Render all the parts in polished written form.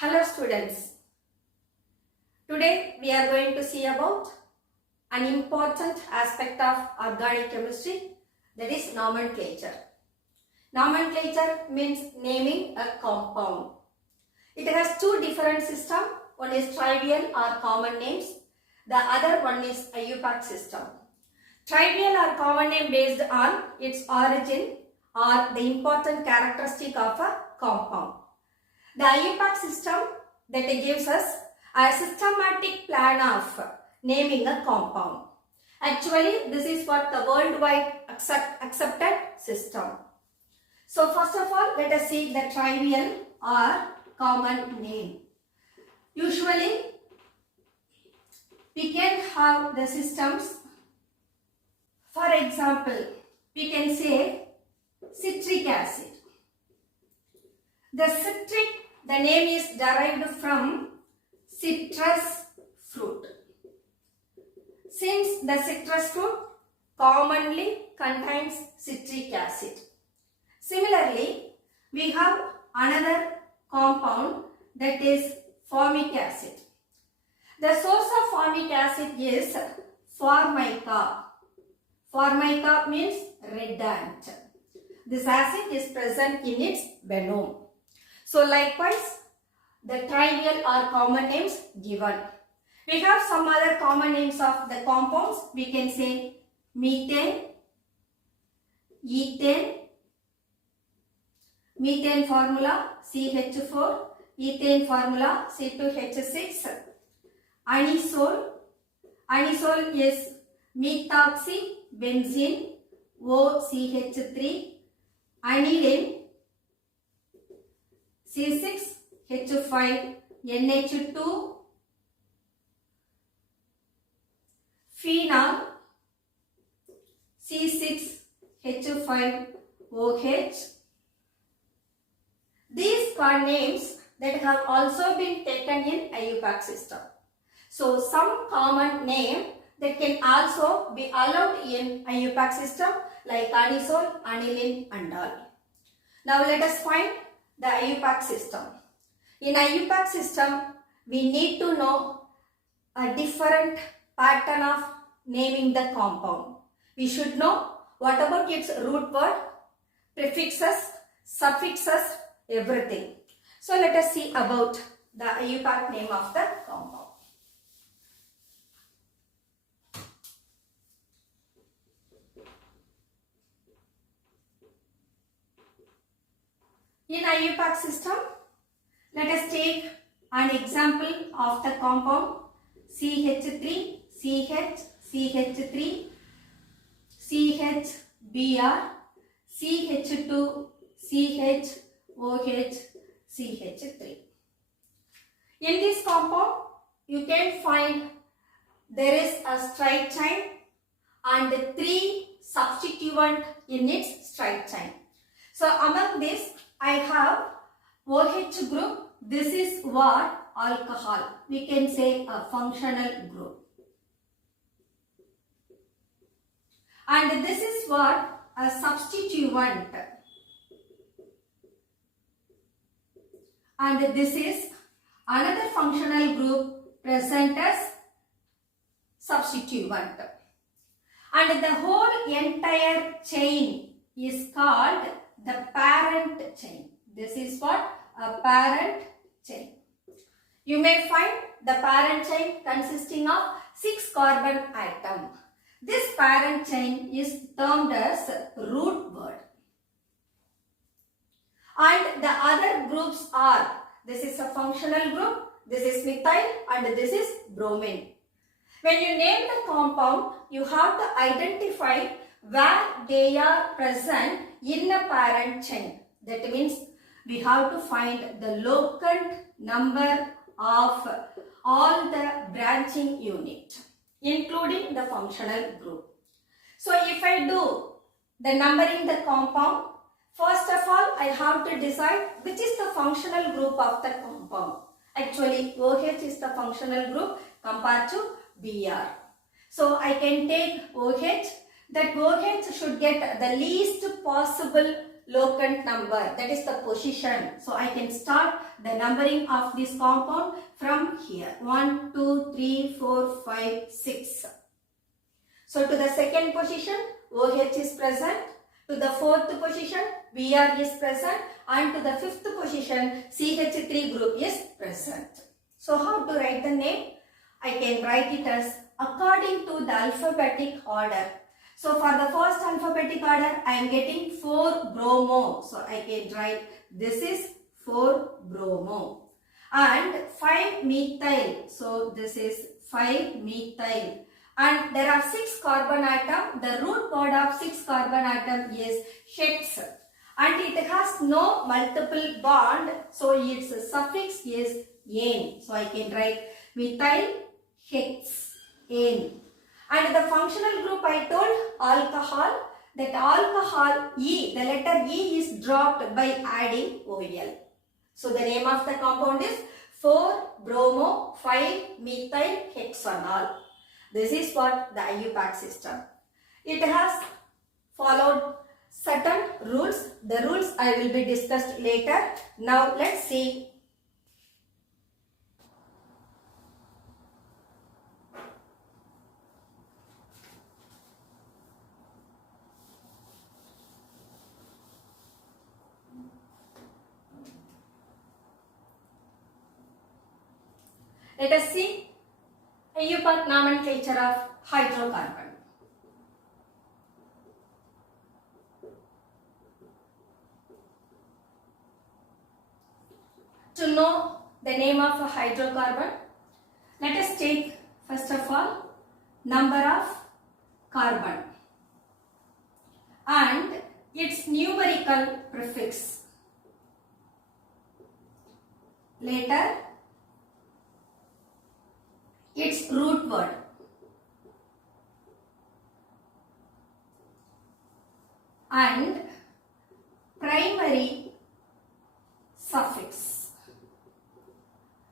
Hello students, today we are going to see about an important aspect of organic chemistry, that is nomenclature. Nomenclature means naming a compound. It has two different systems, one is trivial or common names, the other one is IUPAC system. Trivial or common name based on its origin or the important characteristic of a compound. The IUPAC system that gives us a systematic plan of naming a compound. Actually, this is what the worldwide accepted system. So first of all, let us see the trivial or common name. Usually, we can have the systems. For example, we can say citric acid. The name is derived from citrus fruit. Since the citrus fruit commonly contains citric acid. Similarly, we have another compound that is formic acid. The source of formic acid is formica. Formica means red ant. This acid is present in its venom. So likewise, the trivial or common names given. We have some other common names of the compounds. We can say methane, ethane, methane formula CH4, ethane formula C2H6, anisole. Anisole is methoxy benzene OCH3, aniline C6H5 NH2, phenol C6H5OH. These are names that have also been taken in IUPAC system. So some common name that can also be allowed in IUPAC system like anisole, aniline and all. Now let us find the IUPAC system. In IUPAC system, we need to know a different pattern of naming the compound. We should know what about its root word, prefixes, suffixes, everything. So let us see about the IUPAC name of the compound. In IUPAC system, let us take an example of the compound CH3, CH, CH3, CHBr, CH2, CH, OH, CH3. In this compound, you can find there is a straight chain and 3 substituent in its straight chain. So among this, I have OH group. This is what? Alcohol. We can say a functional group. And this is what? A substituent. And this is another functional group present as substituent. And the whole entire chain is called the parent chain. This is what? A parent chain. You may find the parent chain consisting of 6 carbon atoms. This parent chain is termed as root word. And the other groups are, this is a functional group, this is methyl and this is bromine. When you name the compound, you have to identify where they are present in a parent chain. That means we have to find the locant number of all the branching unit, including the functional group. So if I do the numbering the compound, first of all I have to decide which is the functional group of the compound. Actually OH is the functional group compared to Br. So I can take OH. That OH should get the least possible locant number, that is the position. So I can start the numbering of this compound from here. 1, 2, 3, 4, 5, 6. So to the second position, OH is present. To the fourth position, Br is present. And to the fifth position, CH3 group is present. So how to write the name? I can write it as according to the alphabetic order. So for the first alphabetic order, I am getting 4 bromo. So I can write this is 4 bromo. And 5 methyl. So this is 5 methyl. And there are 6 carbon atom. The root word of 6 carbon atom is hex. And it has no multiple bond. So its suffix is ane. So I can write methyl hexane. And the functional group I told alcohol. That alcohol E, the letter E is dropped by adding OL. So the name of the compound is 4-bromo-5-methyl hexanol. This is what the IUPAC system. It has followed certain rules. The rules I will be discussed later. Now let's see. Let us see IUPAC nomenclature of hydrocarbon. To know the name of a hydrocarbon, let us take first of all number of carbon and its numerical prefix. Later, its root word. And primary suffix.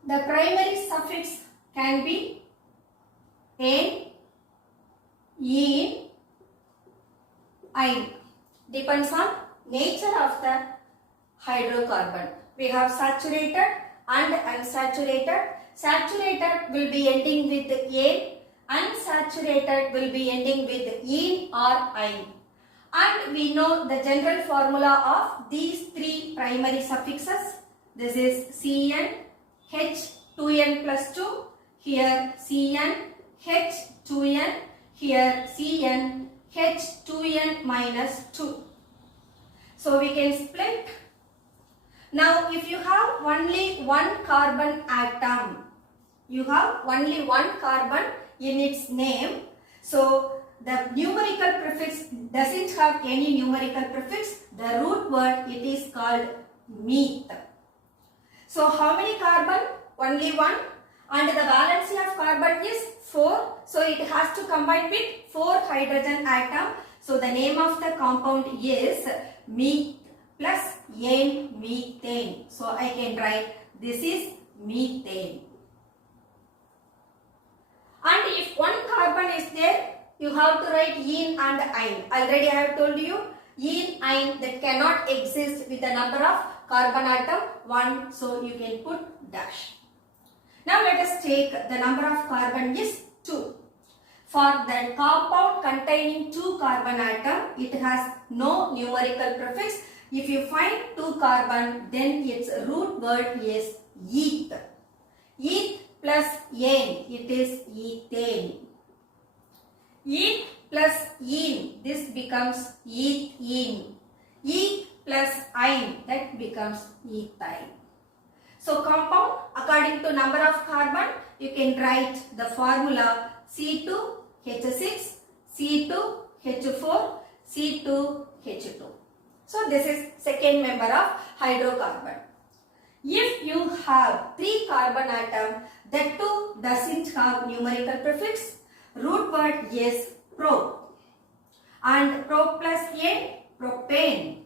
The primary suffix can be ane, ene, ine. Depends on nature of the hydrocarbon. We have saturated and unsaturated. Saturated will be ending with ane, unsaturated will be ending with ene or ine. And we know the general formula of these 3 primary suffixes. This is Cn, H2n plus 2, here Cn, H2n, here Cn, H2n minus 2. So we can split. Now if you have only one carbon atom, you have only one carbon in its name. So the numerical prefix doesn't have any numerical prefix. The root word, it is called meth. So how many carbon? Only one. And the valency of carbon is 4. So it has to combine with 4 hydrogen atom. So the name of the compound is meth plus ane, methane. So I can write this is methane. And if one carbon is there, you have to write ene and ine. Already I have told you, ene, ine that cannot exist with the number of carbon atom 1. So you can put dash. Now let us take the number of carbon is 2. For the compound containing 2 carbon atom, it has no numerical prefix. If you find 2 carbon, then its root word is eth. Eth plus ane, it is ethane. Eth plus ene, this becomes ethene. Eth plus ine, that becomes ethyl. So compound, according to number of carbon, you can write the formula C2H6, C2H4, C2H2. So this is second member of hydrocarbon. If you have 3 carbon atom, that too doesn't have numerical prefix. Root word is pro. And pro plus ane, propane.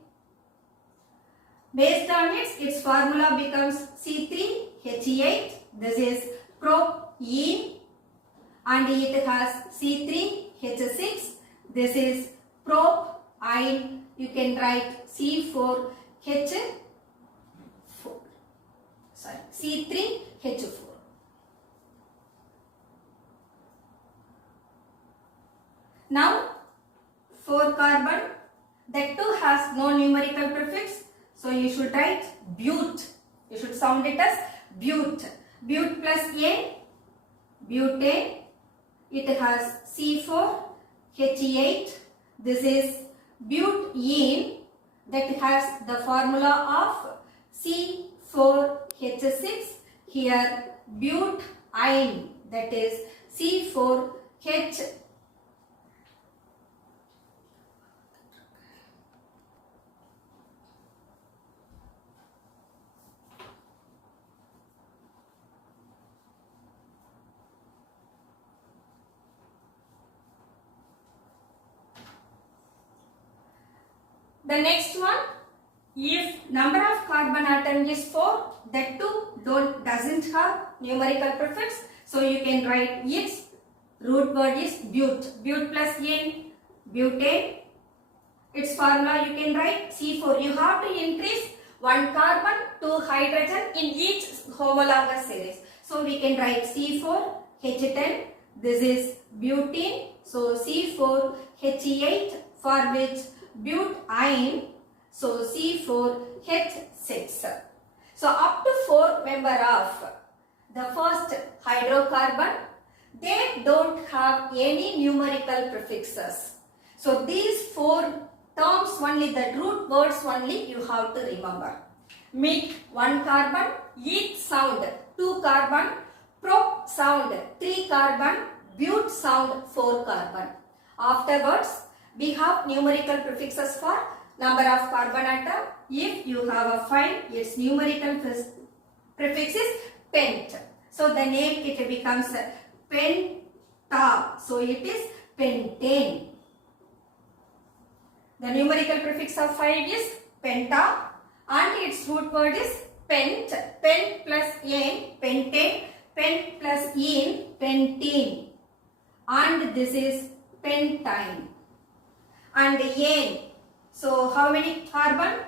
Based on its formula becomes C3H8. This is propene. And it has C3H6. This is propyne. You can write C4H4. C3H4. Now 4 carbon, that too has no numerical prefix, so you should write but. You should sound it as but. But plus A, butane. It has C4H8. This is butene, that has the formula of C4H6. Here butene, that is C4H. The next one, if number of carbon atom is 4, that too doesn't have numerical prefix, so you can write its root word is but. But plus N, butane. Its formula you can write C4. You have to increase 1 carbon, 2 hydrogen in each homologous series. So we can write C4H10. This is butene. So C4H8, for which butene, so C4H6. So up to 4 member of the first hydrocarbon, they don't have any numerical prefixes. So these 4 terms only, the root words only you have to remember. Mit 1 carbon, eat sound 2 carbon, prop sound 3 carbon, but sound 4 carbon. Afterwards, we have numerical prefixes for number of carbon atom. If you have a 5, its numerical prefix is pent. So the name it becomes penta. So it is pentane. The numerical prefix of 5 is penta and its root word is pent. Pent plus ene, pentane. Pent plus ene, pentene. And this is pentine. And ene. So how many carbon?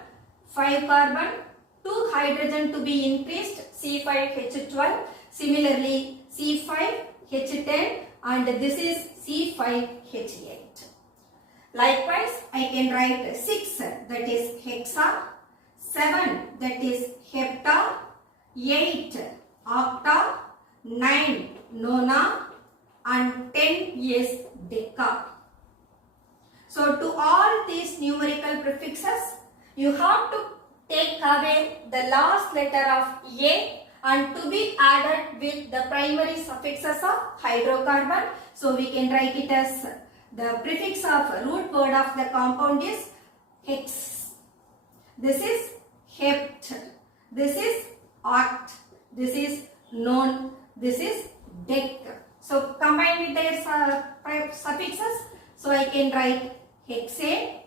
5 carbon, 2 hydrogen to be increased, C5H12. Similarly, C5H10 and this is C5H8. Likewise, I can write 6, that is hexa, 7, that is hepta, 8, octa, 9, nona, and 10 is deca. So to all these numerical prefixes, you have to take away the last letter of A and to be added with the primary suffixes of hydrocarbon. So we can write it as the prefix of root word of the compound is hex. This is hept. This is oct. This is non. This is dec. So combine with their suffixes. So I can write hexane.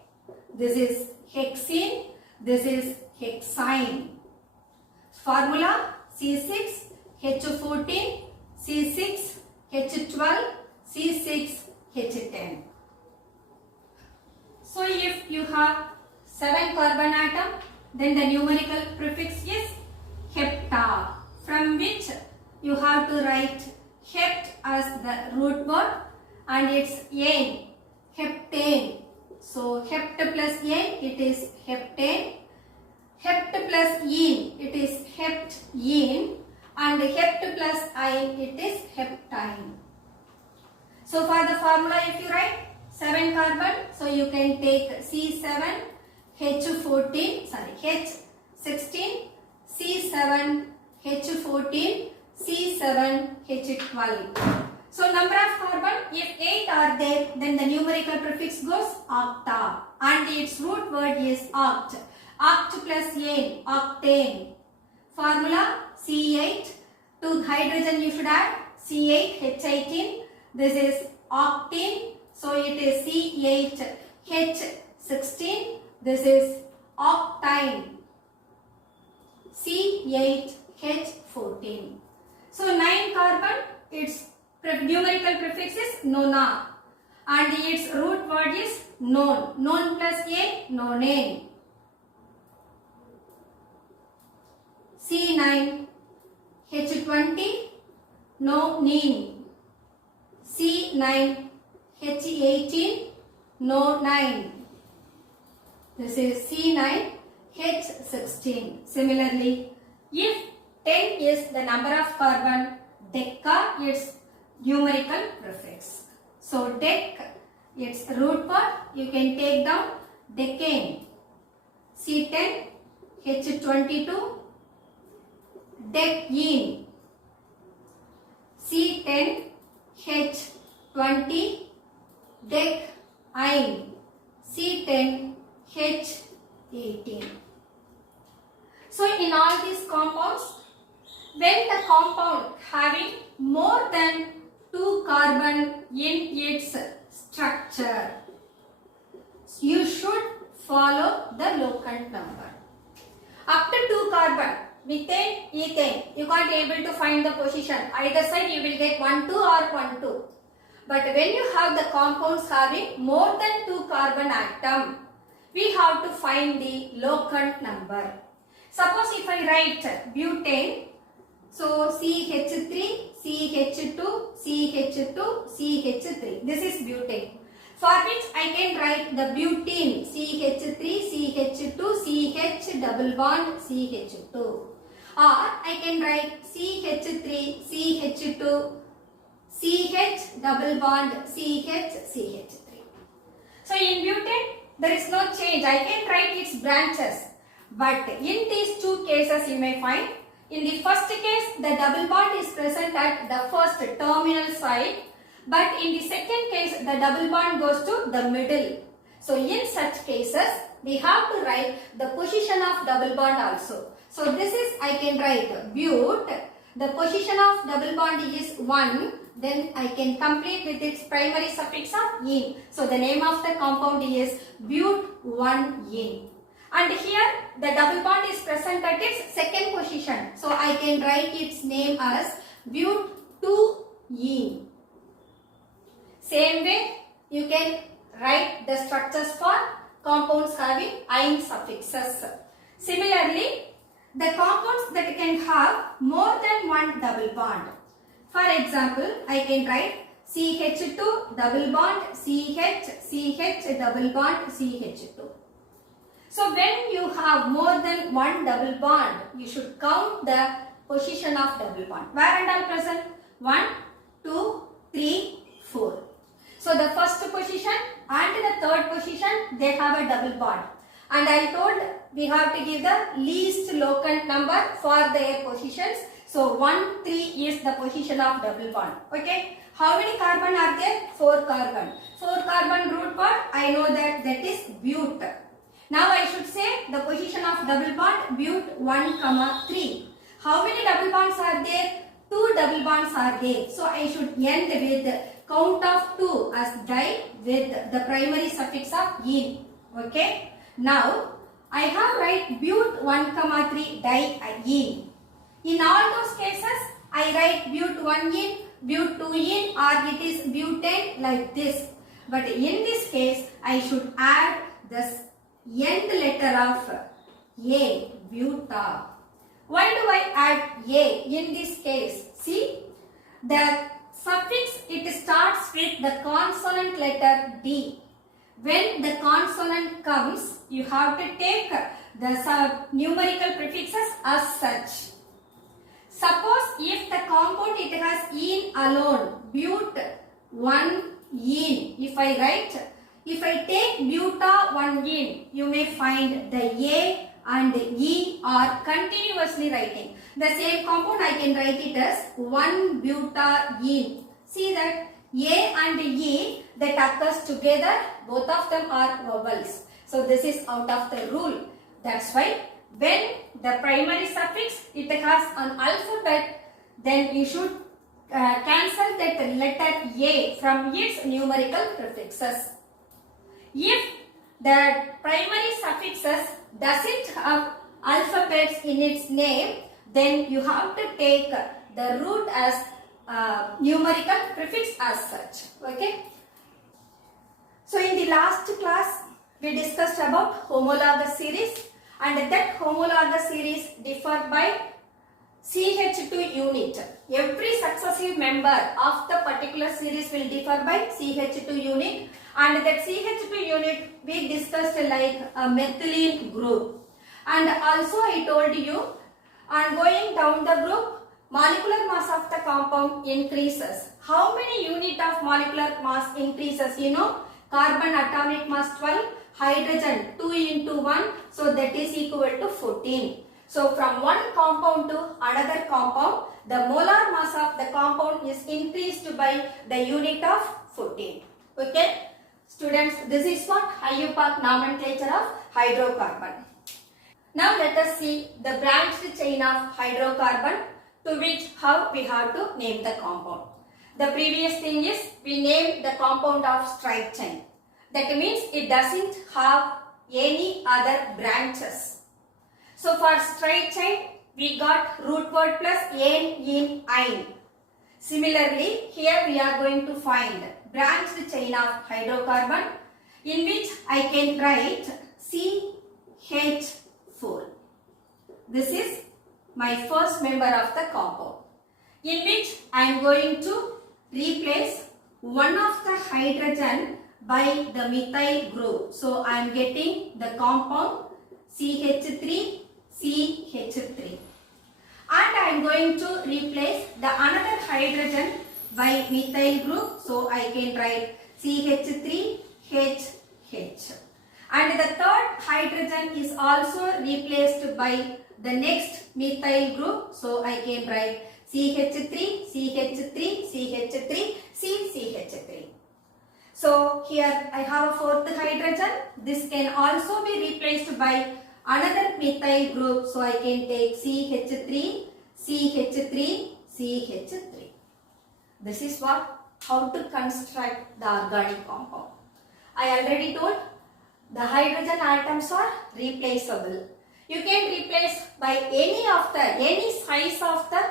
This is hexene. This is hexine. Formula C6H14, C6H12, C6H10. So if you have 7 carbon atom, then the numerical prefix is hepta, from which you have to write hept as the root word and its ene, heptane. So hept plus ene, it is heptane. Hept plus ene, it is heptene, and hept plus ine, it is heptine. So for the formula, if you write 7 carbon, so you can take C7H14, H16, C7H14, C7H12. So number of carbon, if 8 are there, then the numerical prefix goes octa and its root word is oct. Oct plus ene, octane. Formula C8. To hydrogen you should add C8H18. This is octane. So it is C8H16. This is octine. C8H14. So 9 carbon, its numerical prefix is nona and its root word is non. Non plus a, nonane. C9 nonene. C9 H18 nonene. This is C9 H16. Similarly, if 10 is the number of carbon, deca is numerical prefix. So dec, its root part you can take down decane. C10 H22 decene. C10 H20 decine. C10 H18. So in all these compounds, when the compound having more than 2 carbon in its structure, you should follow the locant number. Up to 2 carbon, methane, ethane, you can't able to find the position. Either side you will get 1, 2 or 1, 2. But when you have the compounds having more than 2 carbon atom, we have to find the locant number. Suppose if I write butane, so CH3, CH2, CH2, CH3. This is butane. For which I can write the butene, CH3, CH2, CH double bond, CH2. Or I can write CH3, CH2, CH double bond, CH3. So in butane, there is no change. I can write its branches. But in these two cases you may find, in the first case the double bond is present at the first terminal side, but in the second case the double bond goes to the middle. So in such cases we have to write the position of double bond also. So this is, I can write but, the position of double bond is 1, then I can complete with its primary suffix of ene. So the name of the compound is but1ene. And here the double bond is present at its second position. So I can write its name as but2ene. Same way you can write the structures for compounds having ine suffixes. Similarly, the compounds that can have more than one double bond. For example, I can write CH2 double bond CH double bond CH2. So when you have more than one double bond, you should count the position of double bond. Where and all present? 1, 2, 3, 4. So the first position and the third position, they have a double bond. And I told we have to give the least locant number for their positions. So 1, 3 is the position of double bond. Okay. How many carbon are there? 4 carbon. 4 carbon root part, I know that is but. Now I should say the position of double bond but 1, 3. How many double bonds are there? 2 double bonds are there. So I should end with count of 2 as di with the primary suffix of ene. Okay. Now I have write but 1, 3 di-ene. In all those cases I write but1ene, but2ene, or it is butane like this. But in this case I should add this end letter of A, buta. Why do I add A in this case? See, the suffix, it starts with the consonant letter D. When the consonant comes, you have to take the numerical prefixes as such. Suppose if the compound it has ene alone, but1ene. If I take buta1ene, you may find the A and E are continuously writing. The same compound I can write it as 1-butaene. See that A and E that occurs together, both of them are vowels. So this is out of the rule. That's why when the primary suffix it has an alphabet, then you should cancel that letter A from its numerical prefixes. If the primary suffixes doesn't have alphabets in its name, then you have to take the root as numerical prefix as such. Okay. So in the last class we discussed about homologous series, and that homologous series differ by CH2 unit. Every successive member of the particular series will differ by CH2 unit, and that CH2 unit we discussed like a methylene group. And also I told you, on going down the group, molecular mass of the compound increases. How many unit of molecular mass increases? You know, carbon atomic mass 12, hydrogen 2 into 1, so that is equal to 14. So from one compound to another compound, the molar mass of the compound is increased by the unit of 14. Okay, students, this is what IUPAC nomenclature of hydrocarbon. Now let us see the branched chain of hydrocarbon, to which how we have to name the compound. The previous thing is we named the compound of straight chain. That means it doesn't have any other branches. So for straight chain we got root word plus "-" in "-ein". Similarly, here we are going to find branched chain of hydrocarbon, in which I can write CH4. This is my first member of the compound, in which I am going to replace one of the hydrogen by the methyl group. So I am getting the compound CH3, CH3. And I am going to replace the another hydrogen by methyl group. So I can write CH3, HH. And the third hydrogen is also replaced by the next methyl group. So I can write CH3, CH3, CH3, CH3. So here I have a fourth hydrogen. This can also be replaced by another methyl group. So I can take CH3, CH3, CH3. This is how to construct the organic compound. I already told the hydrogen atoms are replaceable. You can replace by any size of the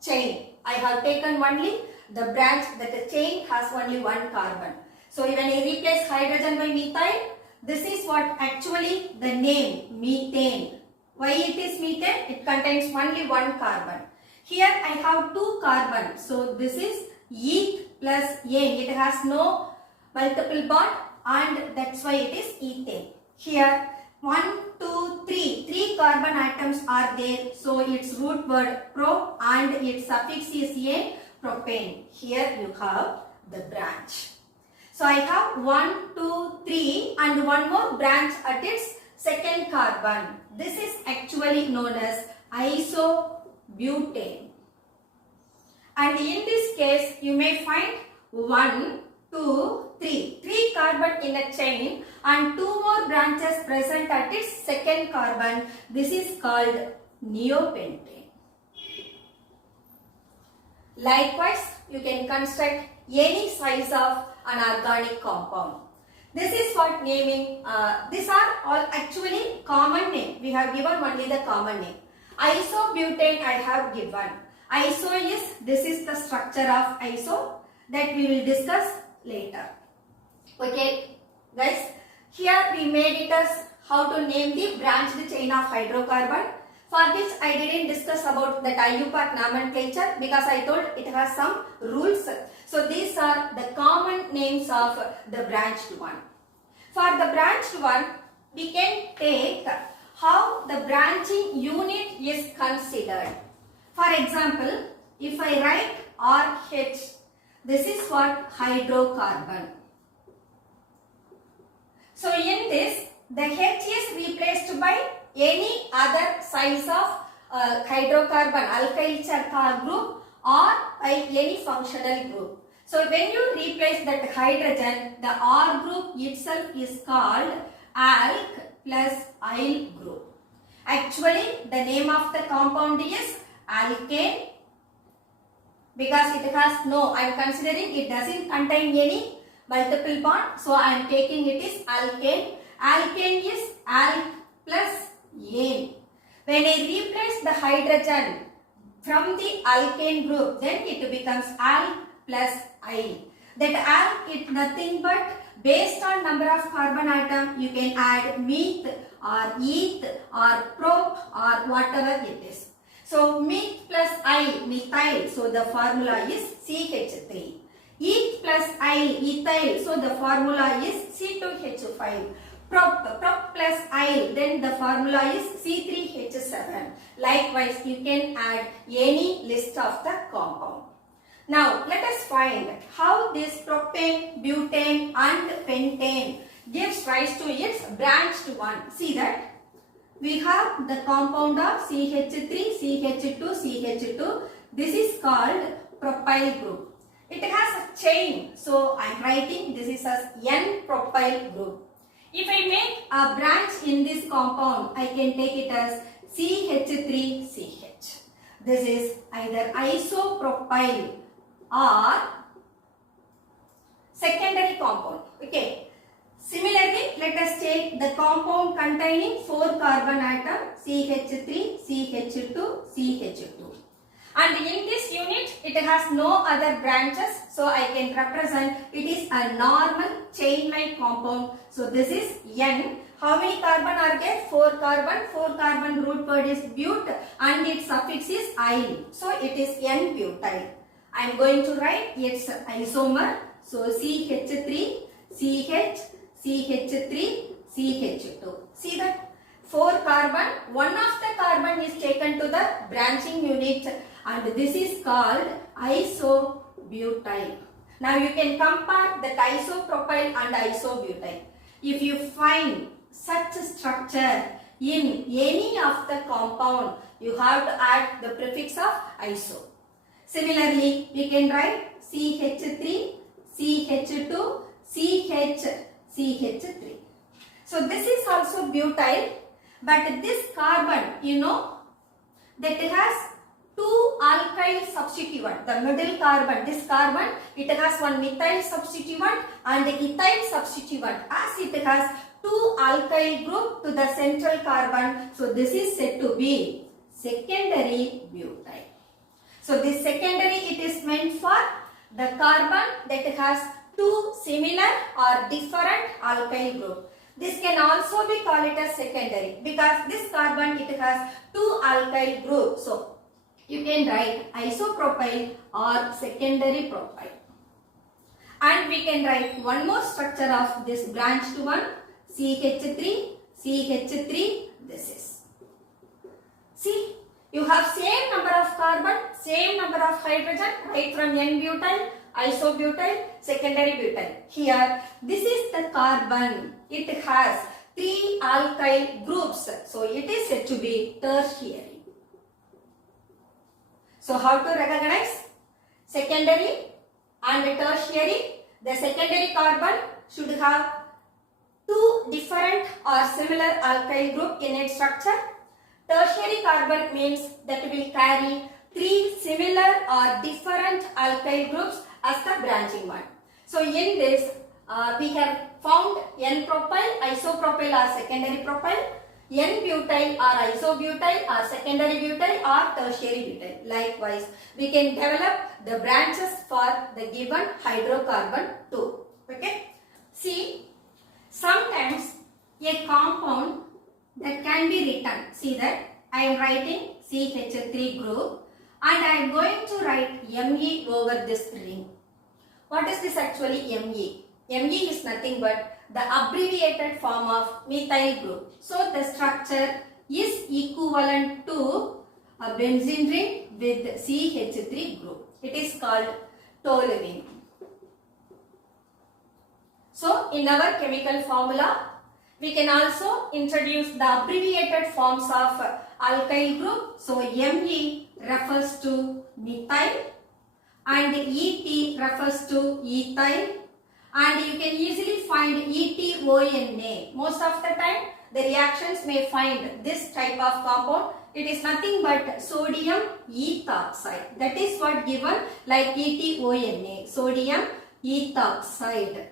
chain. I have taken only the branch that the chain has only one carbon. So when I replace hydrogen by methyl, this is what actually the name methane. Why it is methane? It contains only one carbon. Here I have two carbons. So this is eth plus ane. It has no multiple bond, and that's why it is ethane. Here 1, 2, 3. 3 carbon atoms are there. So its root word pro and its suffix is ane, propane. Here you have the branch. So I have 1, 2, 3 and one more branch at its second carbon. This is actually known as isobutane. And in this case you may find 1, 2, 3. 3 carbon in a chain and 2 more branches present at its second carbon. This is called neopentane. Likewise, you can construct any size of an organic compound. This is what naming, these are all actually common name. We have given only the common name. Isobutane I have given. Iso is, this is the structure of iso that we will discuss later. Okay guys, here we made it as how to name the branched chain of hydrocarbon. For which I didn't discuss about that IUPAC nomenclature because I told it has some rules. So these are the common names of the branched one. For the branched one, we can take how the branching unit is considered. For example, if I write RH, this is what hydrocarbon. So in this, the H is replaced by any other size of hydrocarbon, alkyl group or by any functional group. So when you replace that hydrogen, the R group itself is called alk plus yl group. Actually, the name of the compound is alkane because it has no, I am considering it doesn't contain any multiple bond. So I am taking it is alkane. Alkane is alk plus ane. When I replace the hydrogen from the alkane group, then it becomes alk plus yl. That alk is nothing but based on number of carbon atom, you can add meth or eth or prop or whatever it is. So meth plus I, methyl, so the formula is CH3. Eth plus I, ethyl, so the formula is C2H5. Prop plus I, then the formula is C3H7. Likewise, you can add any list of the compound. Now, let us find how this propane, butane and pentane gives rise to its branched one. See that? We have the compound of CH3, CH2, CH2. This is called propyl group. It has a chain. So, I am writing this is as N-propyl group. If I make a branch in this compound, I can take it as CH3CH. This is either isopropyl or secondary compound. Okay. Similarly, let us take the compound containing 4 carbon atom CH3, CH2, CH2. And in this unit, it has no other branches. So, I can represent it is a normal chain-like compound. So, this is N. How many carbon are there? 4 carbon. 4 carbon root word is but and its suffix is I. So, it is N-butyl. I am going to write its isomer. So, CH3, CH, CH3, CH2. See that? 4 carbon. One of the carbon is taken to the branching unit and this is called isobutyl. Now you can compare the isopropyl and isobutyl. If you find such a structure in any of the compound, you have to add the prefix of iso. Similarly, we can write CH3, CH2, CH, CH3. So this is also butyl, but this carbon, you know, that it has 2 alkyl substituent. The middle carbon, this carbon, it has one methyl substituent and ethyl substituent. As it has 2 alkyl group to the central carbon, so this is said to be secondary butyl. So this secondary, it is meant for the carbon that has 2 similar or different alkyl group. This can also be called it as secondary because this carbon, it has 2 alkyl groups. So you can write isopropyl or secondary propyl. And we can write one more structure of this branched one, CH3, CH3, this is. See, you have same number of carbon, same number of hydrogen, right from N-butyl, isobutyl, secondary butyl. Here, this is the carbon. It has 3 alkyl groups. So, it is said to be tertiary. So, how to recognize secondary and tertiary? The secondary carbon should have 2 different or similar alkyl group in its structure. Tertiary carbon means that will carry 3 similar or different alkyl groups as the branching one. So, in this, we have found N-propyl, isopropyl or secondary propyl, N-butyl or isobutyl or secondary butyl or tertiary butyl. Likewise, we can develop the branches for the given hydrocarbon too. Okay. See, sometimes a compound that can be written. See that I am writing CH3 group and I am going to write Me over this ring. What is this actually Me? Me is nothing but the abbreviated form of methyl group. So the structure is equivalent to a benzene ring with CH3 group. It is called toluene. So in our chemical formula, we can also introduce the abbreviated forms of alkyl group. So Me refers to methyl and Et refers to ethyl. And you can easily find ETONA. Most of the time, the reactions may find this type of compound. It is nothing but sodium ethoxide. That is what given like ETONA, sodium ethoxide.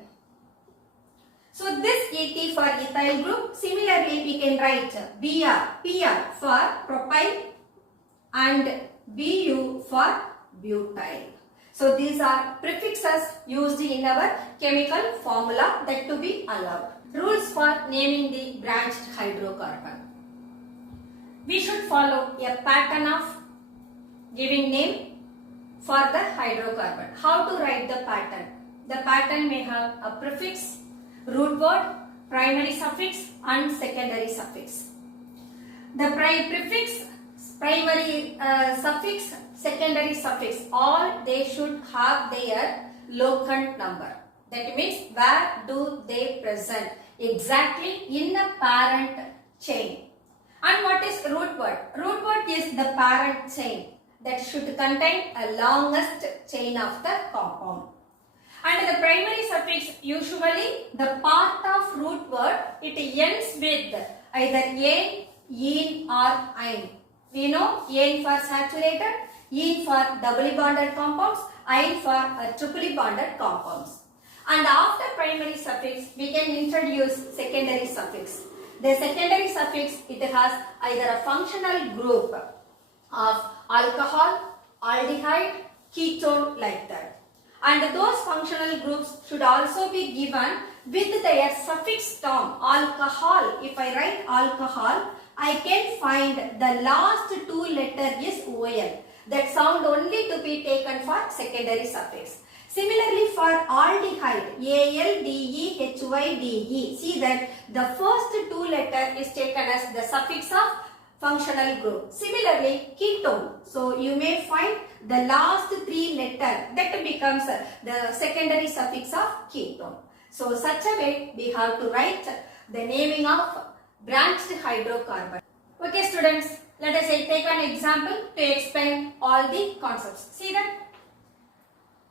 So this Et for ethyl group. Similarly, we can write PR for propyl and Bu for butyl. So these are prefixes used in our chemical formula that to be allowed. Rules for naming the branched hydrocarbon. We should follow a pattern of giving name for the hydrocarbon. How to write the pattern? The pattern may have a prefix, root word, primary suffix and secondary suffix. The prefix, primary suffix, secondary suffix, all they should have their locant number. That means where do they present? Exactly in the parent chain. And what is root word? Root word is the parent chain that should contain a longest chain of the compound. And the primary suffix, usually the part of root word, it ends with either ane, ene or ine. We know ane for saturated, ene for doubly bonded compounds, ine for triply bonded compounds. And after primary suffix, we can introduce secondary suffix. The secondary suffix, it has either a functional group of alcohol, aldehyde, ketone, like that. And those functional groups should also be given with their suffix term alcohol. If I write alcohol, I can find the last two letters is OL. That sound only to be taken for secondary suffix. Similarly for aldehyde, ALDEHYDE, see that the first two letters is taken as the suffix of functional group. Similarly, ketone. So you may find the last three letters that becomes the secondary suffix of ketone. So such a way we have to write the naming of branched hydrocarbon. Okay students, let us take an example to explain all the concepts. See that?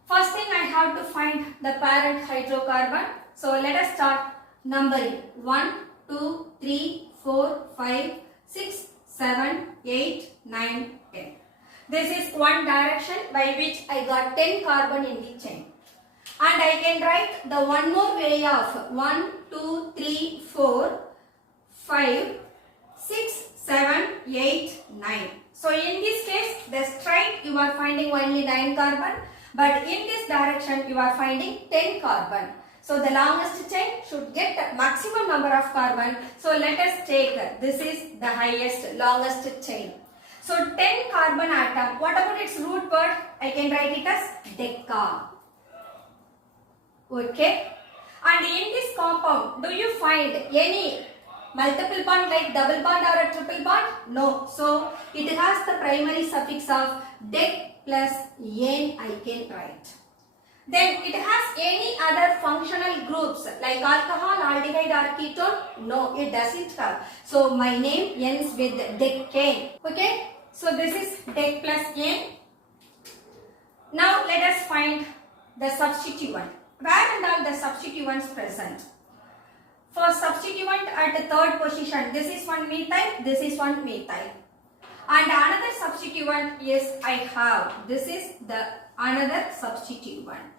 First thing I have to find the parent hydrocarbon. So let us start numbering 1, 2, 3, 4, 5, 6, 7, 8, 9, 10. This is one direction by which I got 10 carbon in the chain. And I can write the one more way of 1, 2, 3, 4, 5, 6, 7, 8, 9. So in this case, the straight you are finding only 9 carbon. But in this direction, you are finding 10 carbon. So the longest chain should get maximum number of carbon. So let us take, this is the highest, longest chain. So 10 carbon atom, what about its root word? I can write it as deca. Okay. And in this compound, do you find any multiple bond like double bond or a triple bond? No. So it has the primary suffix of dec plus ane I can write. Then it has any other functional groups like alcohol, aldehyde or ketone? No, it doesn't have. So my name ends with decane. Okay. So this is dec plus ane. Now let us find the substituent. Where and all the substituents present? For substituent at the third position, this is one methyl, this is one methyl. And another substituent is I have. This is the another substituent.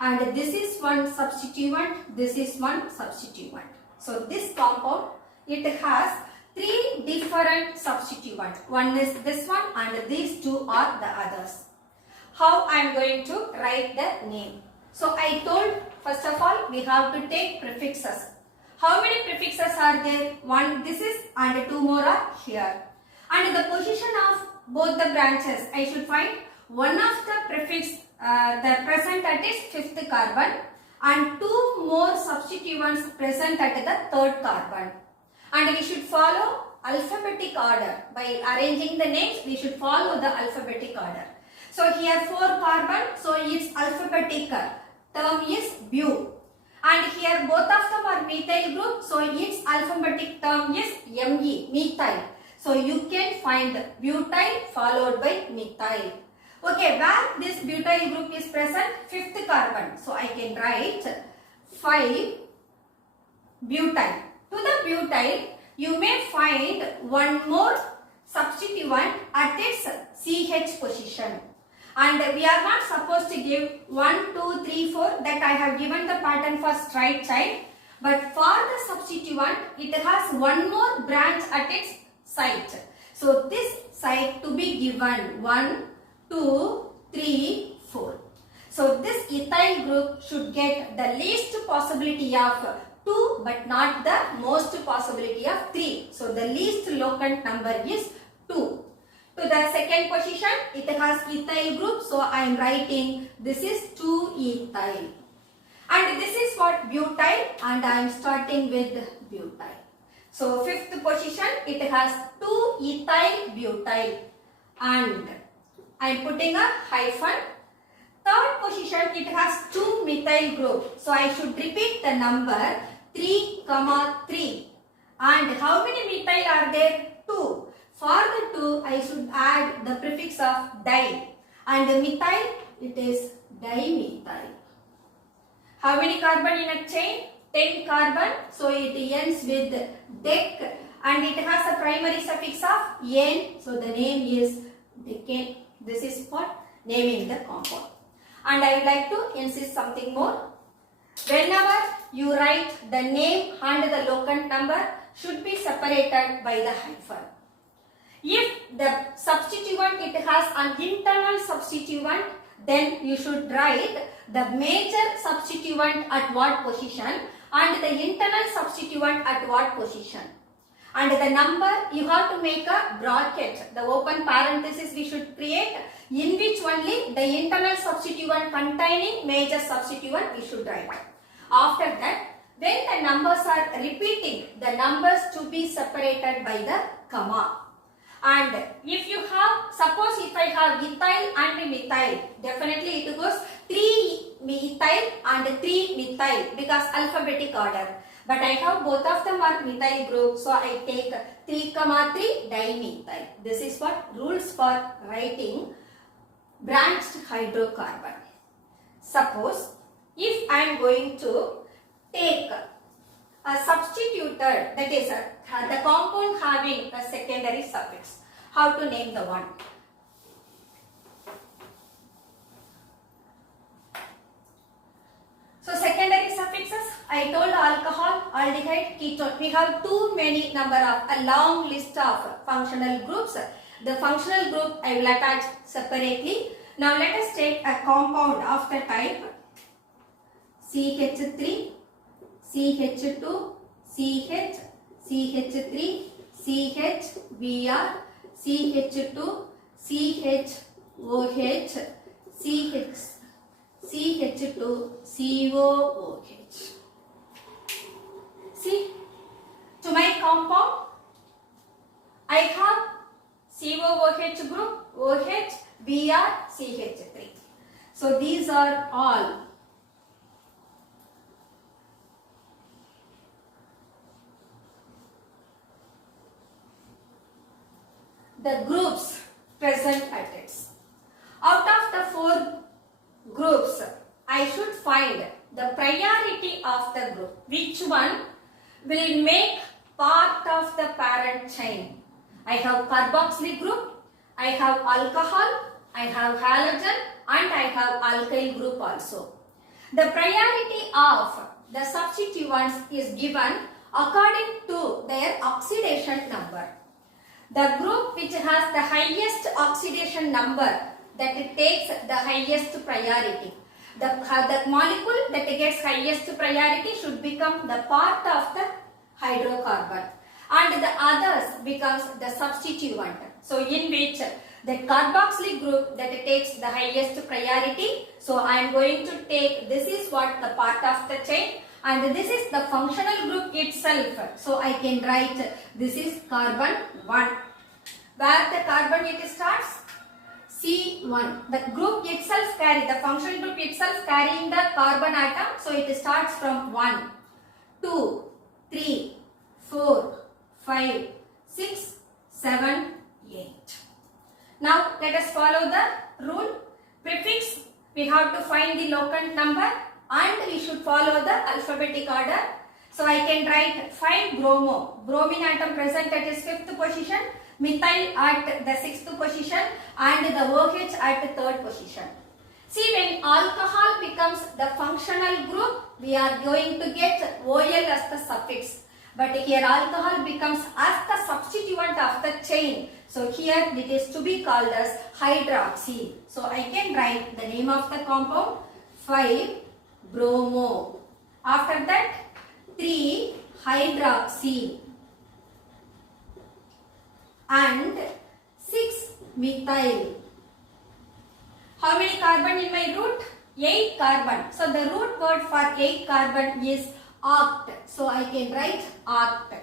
And this is one substituent, this is one substituent. So this compound, it has three different substituents. One is this one and these two are the others. How I am going to write the name? So I told first of all we have to take prefixes. How many prefixes are there? One this is and two more are here. And the position of both the branches, I should find one of the prefix the present at its fifth carbon and two more substituents present at the third carbon. And we should follow alphabetic order. By arranging the names, we should follow the alphabetic order. So here 4 carbon, so its alphabetic term is bu. And here both of them are methyl group, so its alphabetic term is Me, methyl. So you can find butyl followed by methyl. Okay, where this butyl group is present? 5th carbon. So I can write 5 butyl. To the butyl, you may find one more substituent at its CH position. And we are not supposed to give 1, 2, 3, 4 that I have given the pattern for straight chain. But for the substituent, it has one more branch at its site. So this site to be given 1, 2, 3, 4. So this ethyl group should get the least possibility of 2 but not the most possibility of 3. So the least locant number is 2. To the second position, it has ethyl group. So I am writing this is 2-ethyl. And this is what butyl, and I am starting with butyl. So fifth position, it has 2-ethyl butyl, and I am putting a hyphen. Third position, it has 2-methyl group. So I should repeat the number 3, 3. And how many methyl are there? 2. For the 2, I should add the prefix of di. And the methyl, it is dimethyl. How many carbon in a chain? 10 carbon. So it ends with dec, and it has a primary suffix of -en. So the name is decane. This is for naming the compound. And I would like to insist something more. Whenever you write the name and the locant number should be separated by the hyphen. If the substituent, it has an internal substituent, then you should write the major substituent at what position and the internal substituent at what position. And the number, you have to make a bracket, the open parenthesis we should create, in which only the internal substituent containing major substituent we should write. After that, when the numbers are repeating, the numbers to be separated by the comma. And if you have, suppose if I have ethyl and methyl, definitely it goes 3-methyl and 3-methyl because alphabetic order. But I have both of them are methyl group, so I take 3, 3 dimethyl. This is what rules for writing branched hydrocarbon. Suppose if I am going to take a substituted, that is the compound having a secondary suffix, how to name the one? So secondary suffixes, I told alcohol, aldehyde, ketone. We have too many number of a long list of functional groups. The functional group I will attach separately. Now let us take a compound of the type CH3, CH2, CH, CH3, CH, Br, CH2, CHOH, CH, CH2, COOH. See, to my compound, I have COOH group, OH, Br, CH3. So these are all the groups present at it. Out of the 4 groups, I should find the priority of the group. Which one will make part of the parent chain? I have carboxylic group, I have alcohol, I have halogen, and I have alkyl group also. The priority of the substituents is given according to their oxidation number. The group which has the highest oxidation number, that it takes the highest priority. The molecule that gets highest priority should become the part of the hydrocarbon, and the others becomes the substituent. So in which the carboxylic group that takes the highest priority. So I am going to take, this is what the part of the chain, and this is the functional group itself. So I can write this is carbon 1. Where the carbon it starts? C1. The group itself carry, the functional group itself carrying the carbon atom. So it starts from 1, 2, 3, 4, 5, 6, 7, 8. Now let us follow the rule. Prefix, we have to find the locant number and we should follow the alphabetic order. So I can write 5 bromo. Bromine atom present at its 5th position, methyl at the 6th position, and the OH at the 3rd position. See, when alcohol becomes the functional group, we are going to get OL as the suffix. But here alcohol becomes as the substituent of the chain. So here it is to be called as hydroxy. So I can write the name of the compound 5-bromo. After that 3-hydroxy and methyl. How many carbon in my root? 8 carbon. So the root word for 8 carbon is oct. So I can write oct.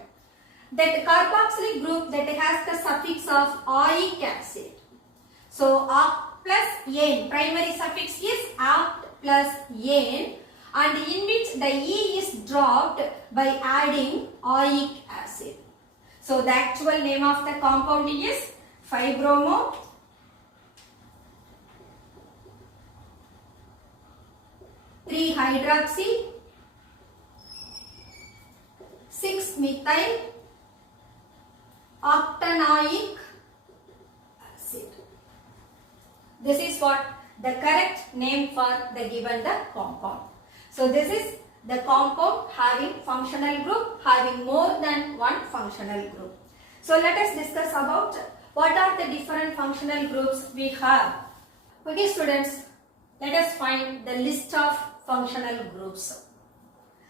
That carboxylic group that has the suffix of oic acid. So oct plus ane. Primary suffix is oct plus ane, and in which the E is dropped by adding oic acid. So the actual name of the compound is 5-bromo, 3-hydroxy, 6-methyl octanoic acid. This is what the correct name for the given the compound. So this is the compound having functional group, having more than one functional group. So let us discuss about what are the different functional groups we have. Okay students, let us find the list of functional groups.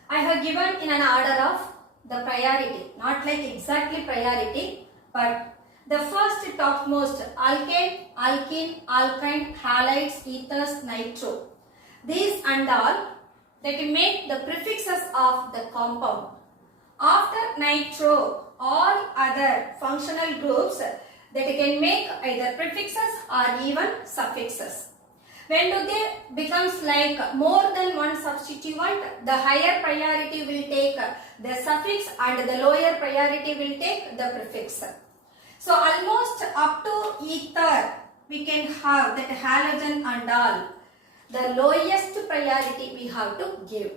I have given in an order of the priority, not like exactly priority, but the first topmost alkane, alkene, alkyne, halides, ethers, nitro. These and all that make the prefixes of the compound. After nitro, all other functional groups that can make either prefixes or even suffixes. When do they becomes like more than one substituent, the higher priority will take the suffix and the lower priority will take the prefix. So almost up to ether we can have that halogen and all. The lowest priority we have to give.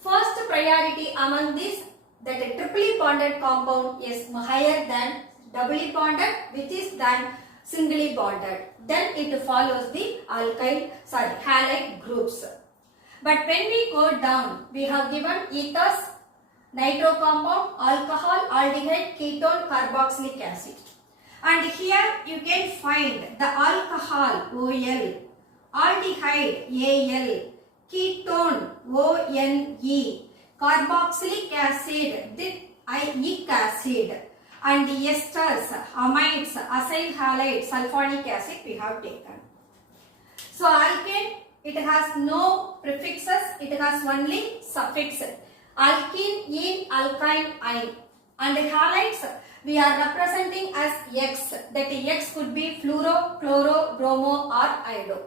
First priority among these, that a triply bonded compound is higher than doubly bonded, which is than singly bonded. Then it follows the halide groups. But when we go down, we have given ethers, nitro compound, alcohol, aldehyde, ketone, carboxylic acid. And here you can find the alcohol OL, aldehyde AL, ketone ONE, carboxylic acid ic acid, and esters, amides, acyl halide, sulfonic acid we have taken. So alkane, it has no prefixes, it has only suffix. Alkene, ene, alkyne, ine. And halides we are representing as X. That X could be fluoro, chloro, bromo or iodo.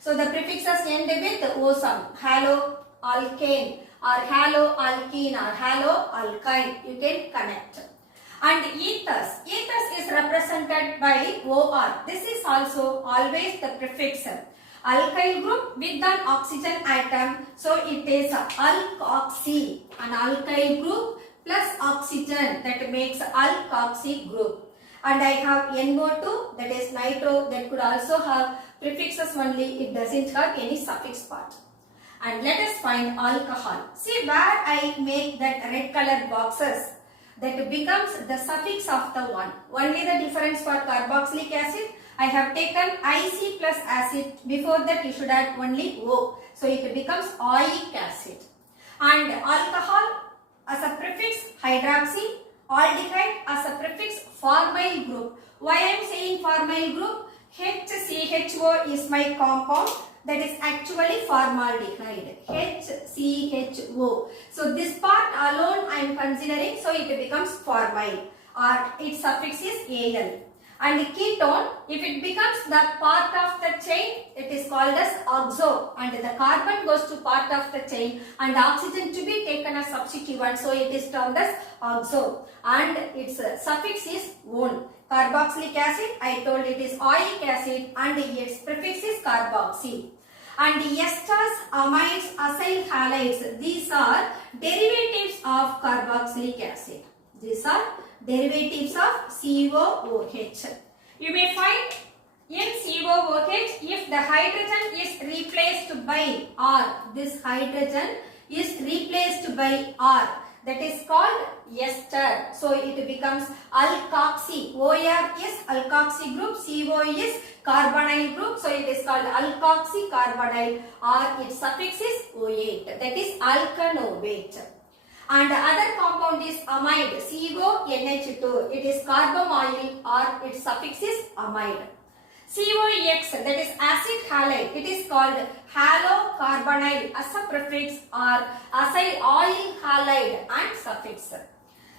So the prefixes end with osum, halo, alkane or halo, alkene or halo, alkyne. You can connect. And ethers is represented by OR. This is also always the prefix. Alkyl group with an oxygen atom, so it is alkoxy. An alkyl group plus oxygen, that makes alkoxy group. And I have NO2, that is nitro, that could also have prefixes only, it doesn't have any suffix part. And let us find alcohol. See where I make that red colored boxes, that becomes the suffix of the one. Only the difference for carboxylic acid, I have taken IC plus acid. Before that you should add only O. So it becomes oic acid. And alcohol as a prefix hydroxy, aldehyde as a prefix formyl group. Why I am saying formyl group? HCHO is my compound, that is actually formaldehyde. HCHO. So this part alone I am considering, so it becomes formyl, or its suffix is Al. And ketone, if it becomes the part of the chain, it is called as oxo, and the carbon goes to part of the chain and oxygen to be taken as substituent, so it is termed as oxo, and its suffix is -one. Carboxylic acid, I told it is oic acid, and its prefix is carboxy. And esters, amides, acyl halides, these are derivatives of carboxylic acid. These are derivatives of COOH. You may find in COOH, if the hydrogen is replaced by R, this hydrogen is replaced by R, that is called ester. So it becomes alkoxy. OR is alkoxy group, CO is carbonyl group, so it is called alkoxy carbonyl, or its suffix is OH, that is alkanovate. And other compound is amide, CONH2, it is carbomoyl, or its suffix is amide. COX, that is acid halide, it is called halocarbonyl as a prefix or acyl oil halide and suffix.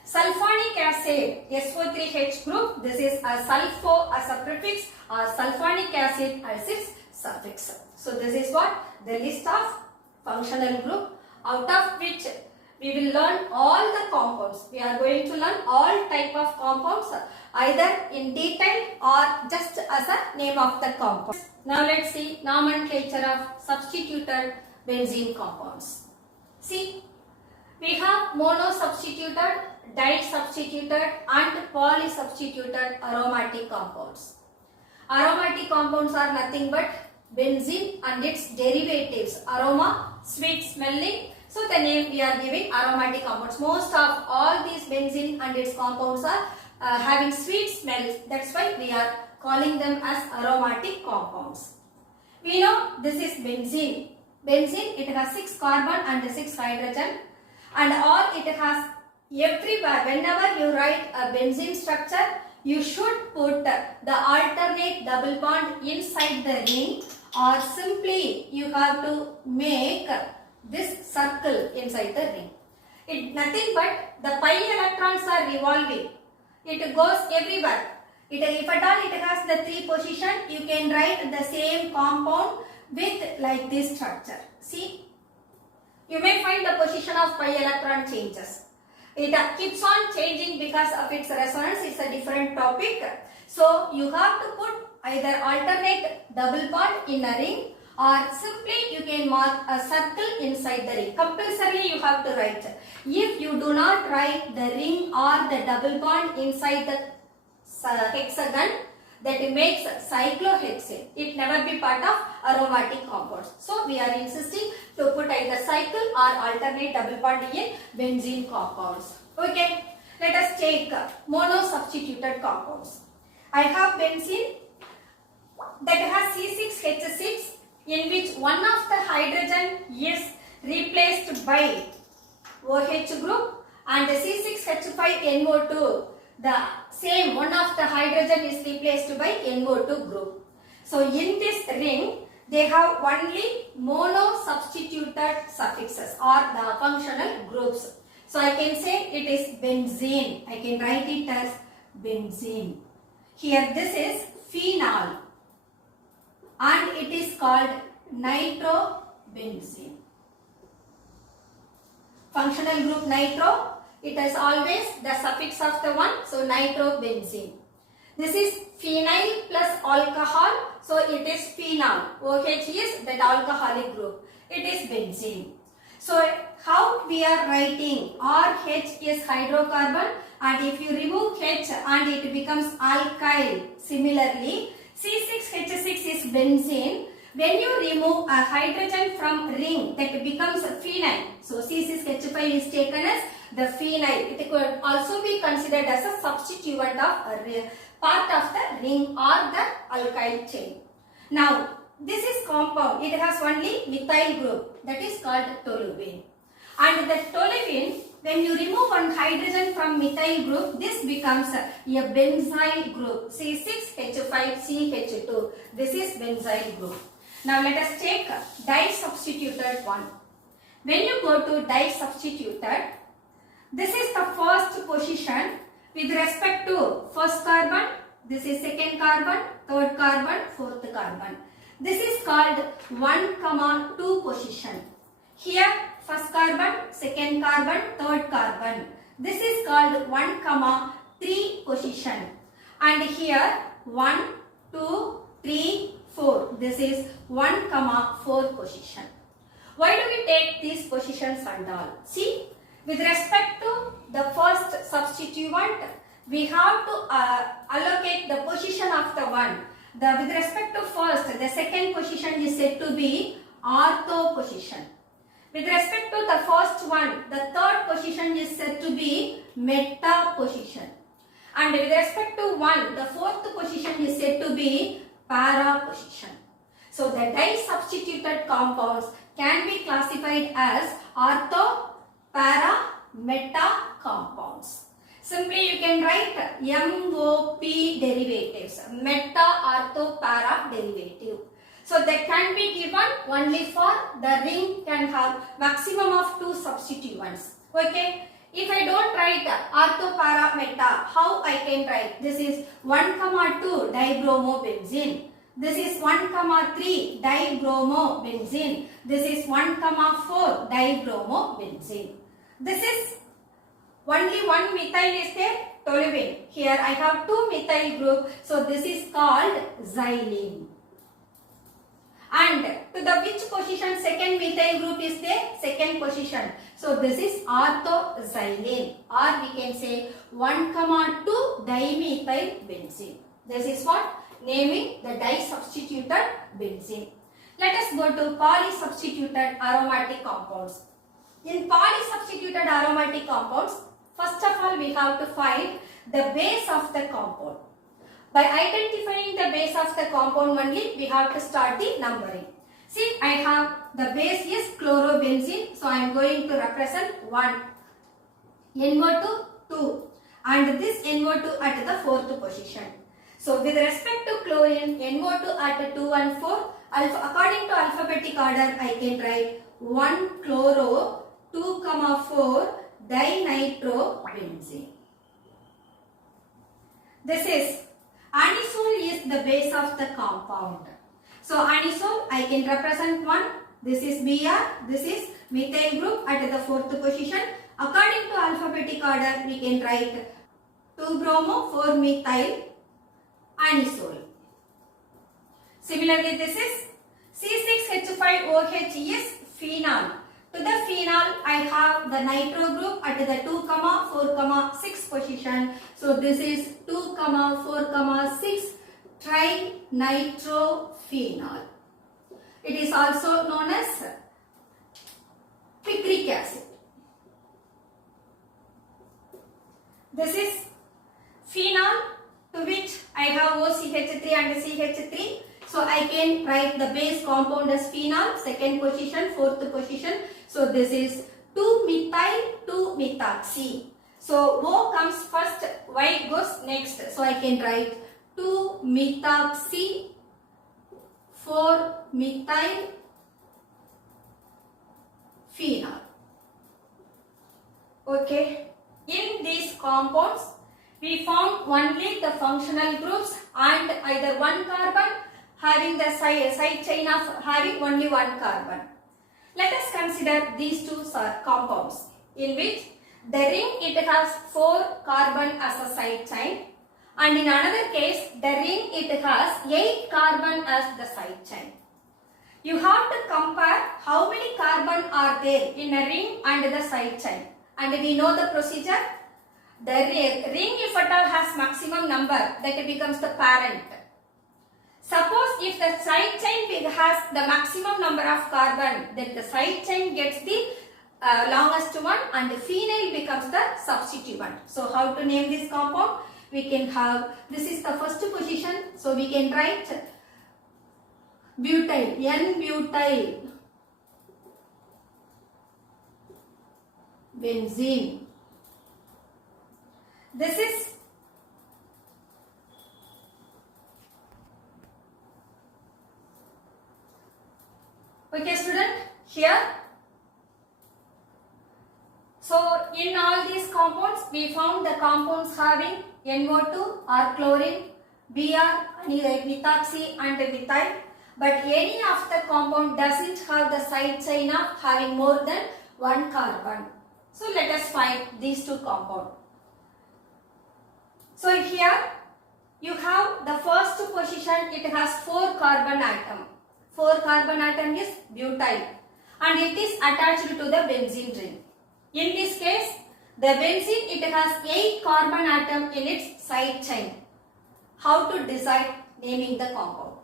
Sulfonic acid, SO3H group, this is a sulfo as a prefix or sulfonic acid as its suffix. So this is what the list of functional group, out of which we will learn all the compounds. We are going to learn all type of compounds either in detail or just as a name of the compound. Now let's see nomenclature of substituted benzene compounds. See, we have mono-substituted, di-substituted and poly-substituted aromatic compounds. Aromatic compounds are nothing but benzene and its derivatives. Aroma, sweet smelling. So the name we are giving aromatic compounds. Most of all these benzene and its compounds are having sweet smells. That's why we are calling them as aromatic compounds. We know this is benzene. Benzene, it has 6 carbon and 6 hydrogen. And all it has everywhere. Whenever you write a benzene structure, you should put the alternate double bond inside the ring, or simply you have to make this circle inside the ring. It nothing but the pi electrons are revolving. It goes everywhere. If at all it has the 3 position, you can write the same compound with like this structure. See, you may find the position of pi electron changes. It keeps on changing because of its resonance. It's a different topic. So you have to put either alternate double bond in a ring, or simply you can mark a circle inside the ring. Compulsorily you have to write. If you do not write the ring or the double bond inside the hexagon, that makes cyclohexane. It never be part of aromatic compounds. So we are insisting to put either cycle or alternate double bond in benzene compounds. Okay, let us take mono-substituted compounds. I have benzene that has C6H6, in which one of the hydrogen is replaced by OH group, and the C6H5NO2, the same one of the hydrogen is replaced by NO2 group. So in this ring, they have only mono-substituted suffixes or the functional groups. So I can say it is benzene. I can write it as benzene. Here this is phenol and it is called nitrobenzene. Functional group nitro, it is always the suffix of the one, so nitrobenzene. This is phenyl plus alcohol, so it is phenol. OH is that alcoholic group. It is benzene. So how we are writing? RH is hydrocarbon, and if you remove H and it becomes alkyl. Similarly, C6H6 is benzene. When you remove a hydrogen from ring, that becomes phenyl. So C6H5 is taken as the phenyl. It could also be considered as a substituent of a part of the ring or the alkyl chain. Now, this is compound. It has only methyl group, that is called toluene. And the toluene, when you remove one hydrogen from methyl group, this becomes a benzyl group, C6H5CH2. This is benzyl group. Now let us take di-substituted one. When you go to di-substituted, this is the first position with respect to first carbon. This is second carbon, third carbon, fourth carbon. This is called 1,2 position. Here first carbon, second carbon, third carbon. This is called 1,3 position. And here 1, 2, 3, 4. This is 1,4 position. Why do we take these positions and all? See, with respect to the first substituent, we have to allocate the position of the one. With respect to first, the second position is said to be ortho position. With respect to the first one, the third position is said to be meta position. And with respect to one, the fourth position is said to be para position. So the di-substituted compounds can be classified as ortho, para, meta compounds. Simply you can write MOP derivatives, meta ortho para derivative. So that can be given only for the ring can have maximum of 2 substituents. Okay. If I don't write ortho para meta, how I can write? This is 1,2 dibromobenzene. This is 1,3 dibromobenzene. This is 1,4 dibromobenzene. This is only one methyl is there, toluene. Here I have 2 methyl group, so this is called xylene. And to the which position second methyl group is there? Second position. So this is orthoxylene, or we can say 1,2 dimethyl benzene. This is what? Naming the disubstituted benzene. Let us go to polysubstituted aromatic compounds. In polysubstituted aromatic compounds, first of all we have to find the base of the compound. By identifying the base of the compound only, we have to start the numbering. See, I have the base is chlorobenzene, so I am going to represent 1, NO2 2, and this NO2 at the 4th position. So with respect to chlorine, NO2 at 2 and 4, according to alphabetic order, I can write 1 chloro 2,4 dinitrobenzene. This is anisole is the base of the compound. So anisole I can represent 1. This is Br. This is methyl group at the 4th position. According to alphabetic order, we can write 2 bromo 4 methyl anisole. Similarly, this is C6H5OH is phenol. To the phenol, I have the nitro group at the 2, 4, 6 position. So this is 2, 4, 6 trinitrophenol. It is also known as picric acid. This is phenol, to which I have OCH3 and CH3. So I can write the base compound as phenol, second position, 4th position. So this is 2-methyl, 2-methoxy. So O comes first, Y goes next. So I can write 2-methoxy, 4-methyl phenol. Okay. In these compounds, we found only the functional groups and either one carbon having the side chain of having only one carbon. Let us consider these two compounds in which the ring it has 4 carbon as a side chain, and in another case the ring it has 8 carbon as the side chain. You have to compare how many carbon are there in a ring and the side chain, and we know the procedure. The ring if at all has maximum number, that becomes the parent. Suppose if the side chain has the maximum number of carbon, then the side chain gets the longest one and the phenyl becomes the substituent. So how to name this compound? We can have, this is the first position, so we can write butyl, N-butyl benzene. This is okay, student, here. So in all these compounds, we found the compounds having NO2 or chlorine, Br, methoxy and methyl. But any of the compound doesn't have the side chain of having more than one carbon. So let us find these two compounds. So here you have the first position, it has 4 carbon atom. 4 carbon atom is butyl and it is attached to the benzene ring. In this case, the benzene it has 8 carbon atom in its side chain. How to decide naming the compound?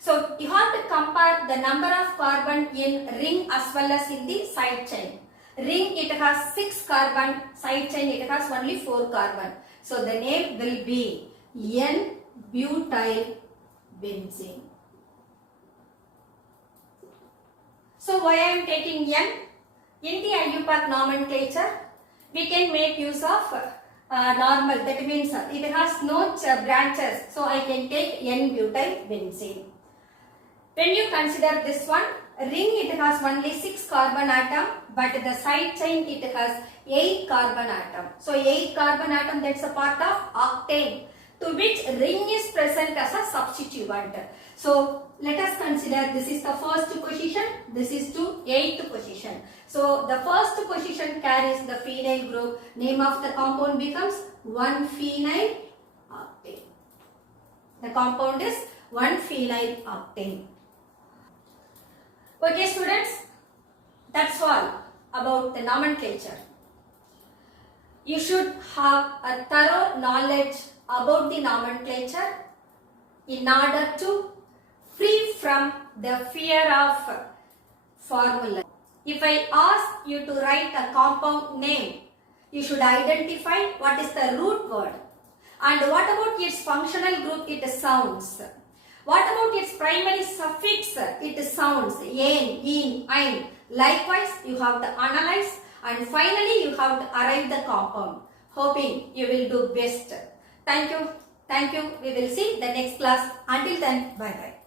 So you have to compare the number of carbon in ring as well as in the side chain. Ring it has 6 carbon, side chain it has only 4 carbon. So the name will be N-butyl benzene. So why I am taking N? In the IUPAC nomenclature, we can make use of normal, that means it has no branches, so I can take N-butyl benzene. When you consider this one, ring it has only 6 carbon atom, but the side chain it has 8 carbon atom. So 8 carbon atom, that's a part of octane, to which ring is present as a substituent. So let us consider this is the first position, this is to 8th position. So the first position carries the phenyl group. Name of the compound becomes 1-phenyl octane. The compound is 1-phenyl octane. Okay students, that's all about the nomenclature. You should have a thorough knowledge about the nomenclature in order to free from the fear of formula. If I ask you to write a compound name, you should identify what is the root word and what about its functional group it sounds. What about its primary suffix it sounds, yen, in, ein. Likewise, you have to analyze and finally you have to arrive the compound. Hoping you will do best. Thank you. Thank you. We will see the next class. Until then, bye bye.